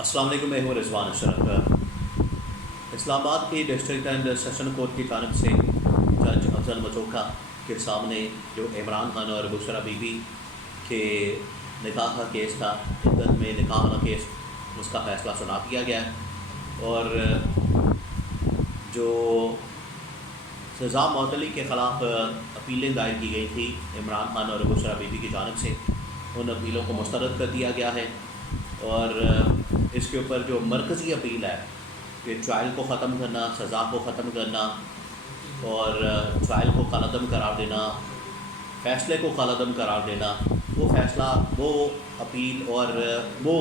السلام علیکم، میں ہوں رضوان اشرف۔ اسلام آباد کی ڈسٹرکٹ اینڈ سیشن کورٹ کی جانب سے جج افضل مچوکا کے سامنے جو عمران خان اور بشرا بی بی کے نکاح کا کیس تھا، عدت میں نکاح کا کیس، اس کا فیصلہ سنا دیا گیا ہے اور جو سزا معطلی کے خلاف اپیلیں دائر کی گئی تھی عمران خان اور بشرا بی بی کی جانب سے، ان اپیلوں کو مسترد کر دیا گیا ہے۔ اور اس کے اوپر جو مرکزی اپیل ہے کہ ٹرائل کو ختم کرنا، سزا کو ختم کرنا اور ٹرائل کو کالعدم قرار دینا، فیصلے کو کالعدم قرار دینا، وہ فیصلہ، وہ اپیل اور وہ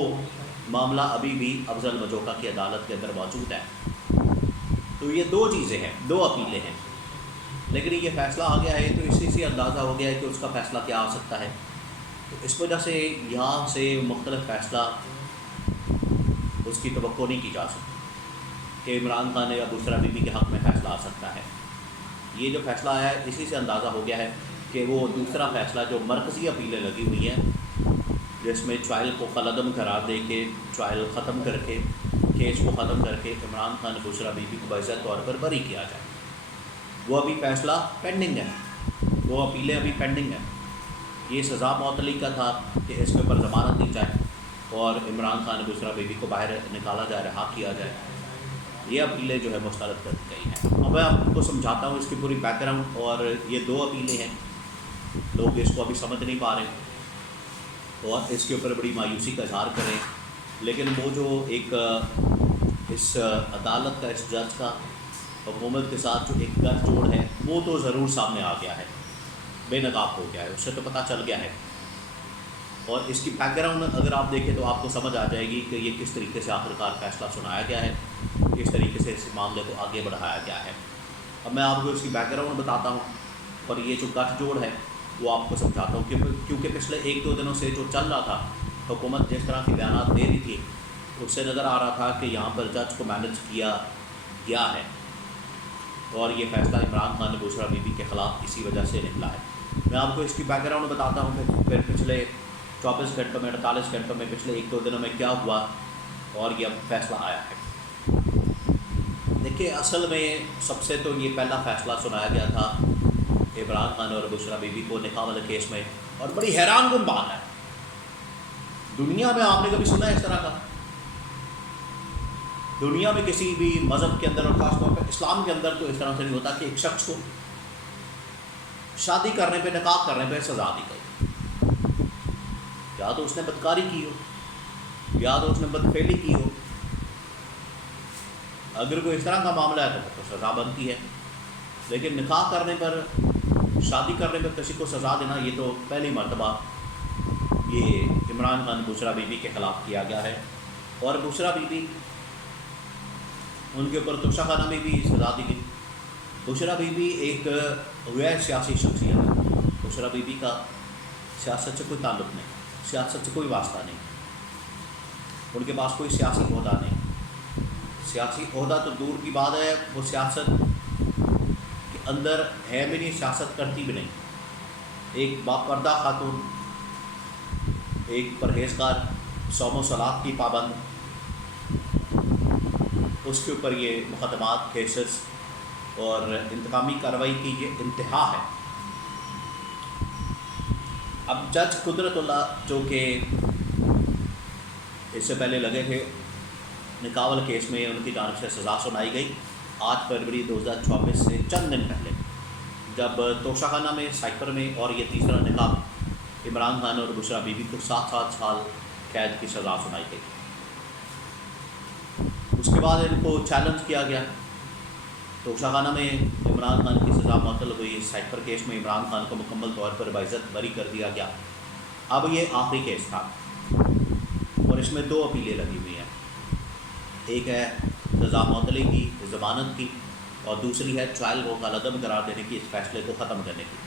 معاملہ ابھی بھی افضل مچوکا کی عدالت کے اندر موجود ہے۔ تو یہ دو چیزیں ہیں، دو اپیلیں ہیں، لیکن یہ فیصلہ آ گیا ہے تو اسی سے اندازہ ہو گیا ہے کہ اس کا فیصلہ کیا آ سکتا ہے۔ تو اس وجہ سے یہاں سے مختلف فیصلہ اس کی توقع نہیں کی جا سکتی کہ عمران خان یا بشرا بی بی کے حق میں فیصلہ آ سکتا ہے۔ یہ جو فیصلہ آیا ہے اسی سے اندازہ ہو گیا ہے کہ وہ دوسرا فیصلہ جو مرکزی اپیلیں لگی ہوئی ہیں، جس میں ٹرائل کو کالعدم قرار دے کے، ٹرائل ختم کر کے، کیس کو ختم کر کے عمران خان بشرا بی بی کو باضابطہ طور پر بری کیا جائے، وہ ابھی فیصلہ پینڈنگ ہے، وہ اپیلیں ابھی پینڈنگ ہیں۔ یہ سزا معطلی کا تھا کہ اس کے اوپر ضمانت دی جائے اور عمران خان بشرا بی بی کو باہر نکالا جائے، رہا کیا جائے۔ یہ اپیلیں جو ہے مسترد کر دی گئی ہیں۔ اب میں آپ کو سمجھاتا ہوں اس کی پوری بیک گراؤنڈ، اور یہ دو اپیلیں ہیں، لوگ اس کو ابھی سمجھ نہیں پا رہے اور اس کے اوپر بڑی مایوسی کا اظہار کریں، لیکن وہ جو ایک اس عدالت کا، اس جج کا حکومت کے ساتھ جو ایک گٹھ جوڑ ہے، وہ تو ضرور سامنے آ گیا ہے، بے نقاب ہو گیا ہے، اس سے تو پتہ چل گیا ہے۔ اور اس کی بیک گراؤنڈ اگر آپ دیکھیں تو آپ کو سمجھ آ جائے گی کہ یہ کس طریقے سے آخرکار فیصلہ سنایا گیا ہے، کس طریقے سے اس معاملے کو آگے بڑھایا گیا ہے۔ اب میں آپ کو اس کی بیک گراؤنڈ بتاتا ہوں اور یہ جو گٹھ جوڑ ہے وہ آپ کو سمجھاتا ہوں، کیونکہ پچھلے ایک دو دنوں سے جو چل رہا تھا، حکومت جس طرح کی بیانات دے رہی تھی، اس سے نظر آ رہا تھا کہ یہاں پر جج کو مینج کیا گیا ہے اور یہ فیصلہ عمران خان بشرا بی بی کے خلاف اسی وجہ سے نکلا ہے۔ میں آپ کو اس کی بیک گراؤنڈ بتاتا ہوں کہ پھر پچھلے 24 گھنٹوں میں، 48 گھنٹوں میں، پچھلے ایک دو دنوں میں کیا ہوا اور یہ اب فیصلہ آیا ہے۔ دیکھیے، اصل میں سب سے تو یہ پہلا فیصلہ سنایا گیا تھا عمران خان اور بشرا بی بی کو نکاح والے کیس میں، اور بڑی حیران کن بات ہے، دنیا میں آپ نے کبھی سنا ہے اس طرح کا؟ دنیا میں کسی بھی مذہب کے اندر، اور خاص طور پر اسلام کے اندر تو اس طرح سے نہیں ہوتا کہ ایک شخص کو شادی کرنے پہ، نکاح کرنے پہ سزا دی گئی، یا تو اس نے بدکاری کی ہو یا تو اس نے بدفعلی کی ہو۔ اگر کوئی اس طرح کا معاملہ ہے تو سزا بنتی ہے، لیکن نکاح کرنے پر، شادی کرنے پر کسی کو سزا دینا، یہ تو پہلی مرتبہ یہ عمران خان بشرا بی بی کے خلاف کیا گیا ہے۔ اور بشرا بی بی، ان کے اوپر توشہ خانہ میں بھی سزا دی گئی۔ بشرا بی بی ایک غیر سیاسی شخصیت ہے، بشرا بی بی کا سیاست سے کوئی تعلق نہیں، سیاست سے کوئی واسطہ نہیں، ان کے پاس کوئی سیاسی عہدہ نہیں، سیاسی عہدہ تو دور کی بات ہے، وہ سیاست کے اندر ہے بھی نہیں، سیاست کرتی بھی نہیں۔ ایک باپردہ خاتون، ایک پرہیزگار، صوم و صلات کی پابند، اس کے اوپر یہ مقدمات، کیسز اور انتقامی کارروائی کی یہ انتہا ہے۔ اب جج قدرت اللہ، جو کہ اس سے پہلے لگے تھے نکاح والے کیس میں، ان کی جانب سے سزا سنائی گئی 8 فروری 2024 سے چند دن پہلے، جب توشہ خانہ میں، سائپر میں، اور یہ تیسرا نکاح عمران خان اور بشرا بی بی کو 7 سال قید کی سزا سنائی گئی۔ اس کے بعد ان کو چیلنج کیا گیا، توشہ خانہ میں عمران خان کی سزا معطل ہوئی، سائپر کیس میں عمران خان کو مکمل طور پر باعزت بری کر دیا گیا۔ اب یہ آخری کیس تھا اور اس میں 2 اپیلیں لگی ہوئی ہیں، ایک ہے سزا معطلی کی، ضمانت کی، اور دوسری ہے ٹرائل کو کالعدم قرار دینے کی، اس فیصلے کو ختم کرنے کی۔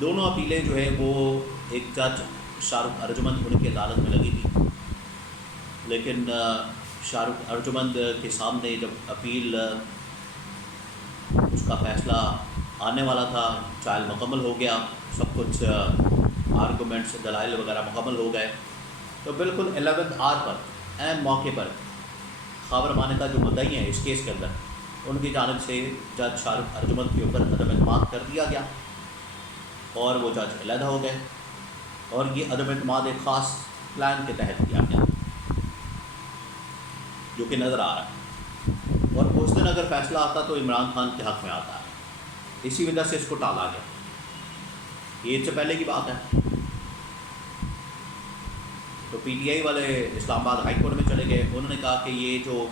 دونوں اپیلیں جو ہے وہ ایک جج شاہ رخ ارجمند، ان کی عدالت میں لگی تھی، لیکن شاہ رخ ارجمند کے سامنے جب اپیل، اس کا فیصلہ آنے والا تھا، ٹرائل مکمل ہو گیا، سب کچھ آرگومنٹس، دلائل وغیرہ مکمل ہو گئے، تو بالکل 11 آر پر اہم موقع پر خاور مانکا جو مدعی ہیں اس کیس کے اندر، ان کی جانب سے جج شاہ رخ ارجمند کے اوپر عدم اعتماد کر دیا گیا اور وہ جج علیحدہ ہو گئے، اور یہ عدم اعتماد ایک خاص پلان کے تحت کیا گیا جو کہ نظر آ رہا ہے، اور اس دن اگر فیصلہ آتا تو عمران خان کے حق میں آتا ہے، اسی وجہ سے اس کو ٹالا گیا۔ یہ اس سے پہلے کی بات ہے۔ تو پی ٹی آئی والے اسلام آباد ہائی کورٹ میں چلے گئے، انہوں نے کہا کہ یہ جو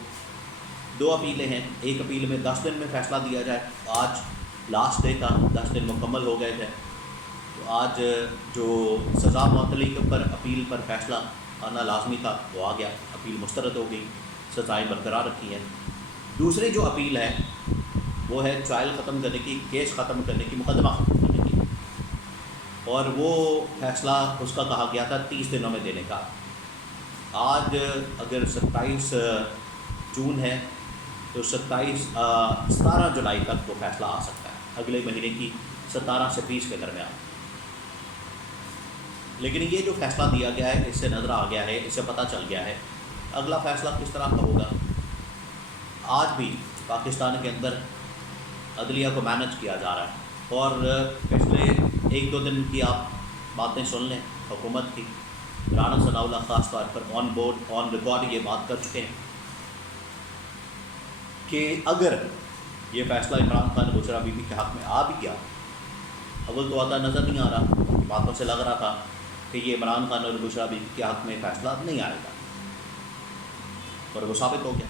2 اپیلیں ہیں، ایک اپیل میں 10 دن میں فیصلہ دیا جائے، آج لاسٹ ڈے تھا، 10 دن مکمل ہو گئے تھے، تو آج جو سزا معطلی پر اپیل پر فیصلہ آنا لازمی تھا وہ آ گیا، اپیل مسترد ہو گئی، سزائیں برقرار رکھی ہیں۔ دوسری جو اپیل ہے وہ ہے ٹرائل ختم کرنے کی، کیس ختم کرنے کی، مقدمہ ختم کرنے کی، اور وہ فیصلہ اس کا کہا گیا تھا 30 دنوں میں دینے کا۔ آج اگر 27 جون ہے تو 17 جولائی تک وہ فیصلہ آ سکتا ہے، اگلے مہینے کی 17 سے 20 کے درمیان۔ لیکن یہ جو فیصلہ دیا گیا ہے اس سے نظر آ گیا ہے، اس سے پتہ چل گیا ہے اگلا فیصلہ کس طرح کا ہوگا۔ آج بھی پاکستان کے اندر عدلیہ کو مینج کیا جا رہا ہے، اور پچھلے 1-2 دن کی آپ باتیں سن لیں حکومت کی، رانا ثناء اللہ خاص طور پر آن بورڈ آن ریکارڈ یہ بات کر چکے ہیں کہ اگر یہ فیصلہ عمران خان بشرا بی بی کے حق میں آ بھی گیا، اول تو آتا نظر نہیں آ رہا، باتوں سے لگ رہا تھا کہ یہ عمران خان اور بشرا بی بی کے حق میں فیصلہ نہیں آئے گا، اور وہ ثابت ہو گیا۔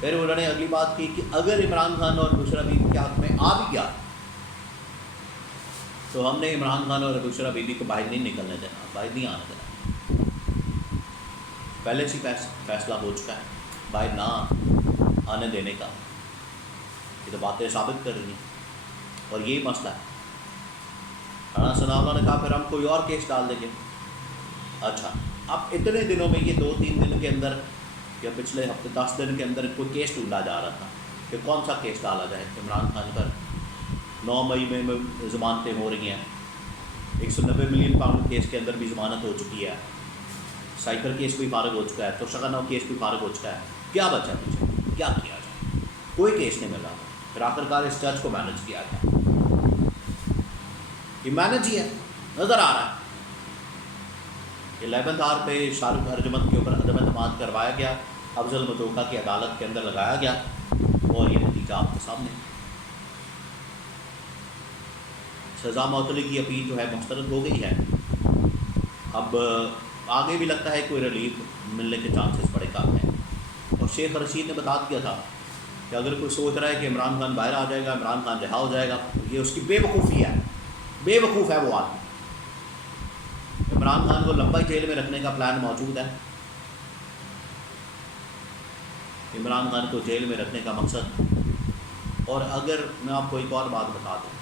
پھر انہوں نے اگلی بات کی کہ اگر عمران خان اور بشرا بی بی کے حق میں آ بھی گیا تو ہم نے عمران خان اور بشرا بی بی کو باہر نہیں نکلنے دینا، باہر نہیں آنے دینا، پہلے سے فیصلہ ہو چکا ہے باہر نہ آنے دینے کا۔ یہ تو باتیں ثابت کر رہی ہیں، اور یہی مسئلہ ہے۔ رانا ثناء اللہ نے کہا پھر ہم کوئی اور کیس ڈال دیں گے۔ اچھا، اب اتنے دنوں میں یہ 2-3 دن کے اندر یا پچھلے ہفتے 10 دن کے اندر کوئی کیس ڈھونڈا جا رہا تھا کہ کون سا کیس ڈالا جائے عمران خان پر۔ 9 مئی میں ضمانتیں ہو رہی ہیں، 190 ملین پاؤنڈ کیس کے اندر بھی ضمانت ہو چکی ہے، سائیکل کیس بھی فارغ ہو چکا ہے، تو شگنو کیس بھی فارغ ہو چکا ہے، کیا بچا پیچھے، کیا کیا جائے؟ کوئی کیس نہیں ملا، پھر آخرکار اس جج کو مینج کیا گیا۔ یہ مینج ہی ہے، نظر آ رہا ہے۔ 11 آر پہ شاہ رخ ارجمند کے اوپر عدم اعتماد کروایا گیا، افضل متوقع کی عدالت کے اندر لگایا گیا، اور یہ نتیجہ آپ کے سامنے۔ سزا معطلی کی اپیل جو ہے مسترد ہو گئی ہے، اب آگے بھی لگتا ہے کوئی ریلیف ملنے کے چانسز بڑے کم ہیں، اور شیخ رشید نے بتا دیا تھا کہ اگر کوئی سوچ رہا ہے کہ عمران خان باہر آ جائے گا، عمران خان رہا ہو جائے گا، یہ اس کی بے وقوفی ہے، بے وقوف ہے وہ آدمی۔ عمران خان کو لمبا جیل میں رکھنے کا پلان موجود ہے، عمران خان کو جیل میں رکھنے کا مقصد۔ اور اگر میں آپ کو ایک اور بات بتا دوں،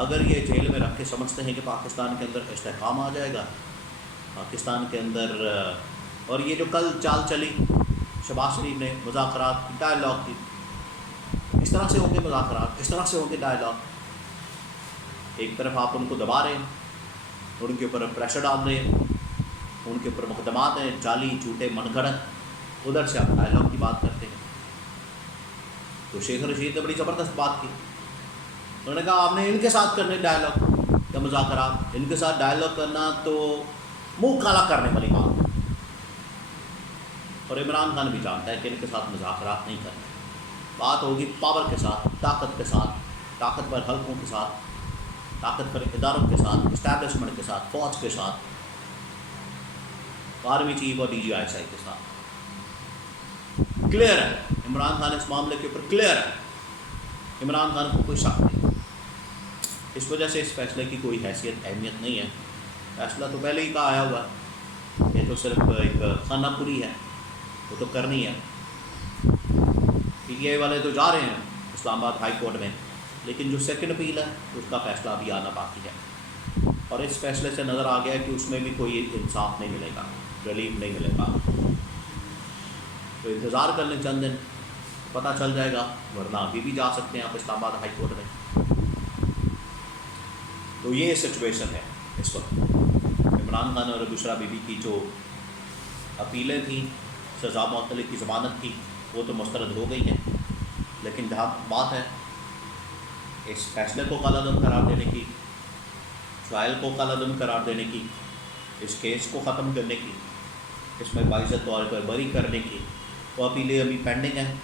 اگر یہ جیل میں رکھ کے سمجھتے ہیں کہ پاکستان کے اندر استحکام آ جائے گا، پاکستان کے اندر، اور یہ جو کل چال چلی شہباز شریف نے مذاکرات کی، ڈائلاگ کی، اس طرح سے ہوں گے مذاکرات، اس طرح سے ہوں گے ڈائلاگ۔ ایک طرف آپ ان کو دبا رہے ہیں، ان کے اوپر پریشر ڈال رہے ہیں، ان کے اوپر مقدمات ہیں جعلی جھوٹے من گھڑت، ادھر سے آپ ڈائلاگ کی بات کرتے ہیں۔ تو شیخ رشید نے بڑی زبردست بات کی، انہوں نے کہا آپ نے ان کے ساتھ کرنے ڈائلاگ یا مذاکرات، ان کے ساتھ ڈائلاگ کرنا تو منہ کالا کرنے والی بات ہے، اور عمران خان بھی جانتا ہے کہ ان کے ساتھ مذاکرات نہیں کرنے، بات ہوگی پاور کے ساتھ، طاقت کے ساتھ، طاقتور حلقوں کے ساتھ، طاقتور اداروں کے ساتھ، اسٹیبلشمنٹ کے ساتھ، فوج کے ساتھ، آرمی چیف اور ڈی جی آئی کے ساتھ۔ کلیئر ہے عمران خان اس معاملے کے اوپر، کلیئر ہے، عمران خان کو کوئی شک نہیں۔ اس وجہ سے اس فیصلے کی کوئی حیثیت اہمیت نہیں ہے، فیصلہ تو پہلے ہی کا آیا ہوا ہے، یہ تو صرف ایک خانہ پوری ہے، وہ تو کرنی ہے۔ پی ٹی آئی والے تو جا رہے ہیں اسلام آباد ہائی کورٹ میں، لیکن جو سیکنڈ اپیل ہے اس کا فیصلہ ابھی آنا باقی ہے، اور اس فیصلے سے نظر آ گیا کہ اس میں بھی کوئی انصاف نہیں ملے گا، ریلیف نہیں ملے گا۔ تو انتظار کر لیں چند دن، پتہ چل جائے گا، ورنہ ابھی بھی جا سکتے ہیں آپ اسلام آباد ہائی کورٹ میں۔ تو یہ سچویشن ہے اس وقت۔ عمران خان اور بشرا بی بی کی جو اپیلیں تھیں سزا معطلی کی ضمانت کی وہ تو مسترد ہو گئی ہیں، لیکن جہاں بات ہے اس فیصلے کو کالعدم قرار دینے کی، ٹرائل کو کالعدم قرار دینے کی، اس کیس کو ختم کرنے کی، اس میں باعزت طور پر بری کرنے کی، وہ اپیلیں ابھی پینڈنگ ہیں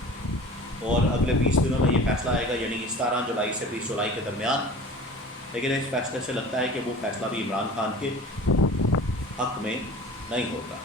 اور اگلے 20 دنوں میں یہ فیصلہ آئے گا، یعنی 17 جولائی سے 20 جولائی کے درمیان۔ لیکن اس فیصلے سے لگتا ہے کہ وہ فیصلہ بھی عمران خان کے حق میں نہیں ہوگا۔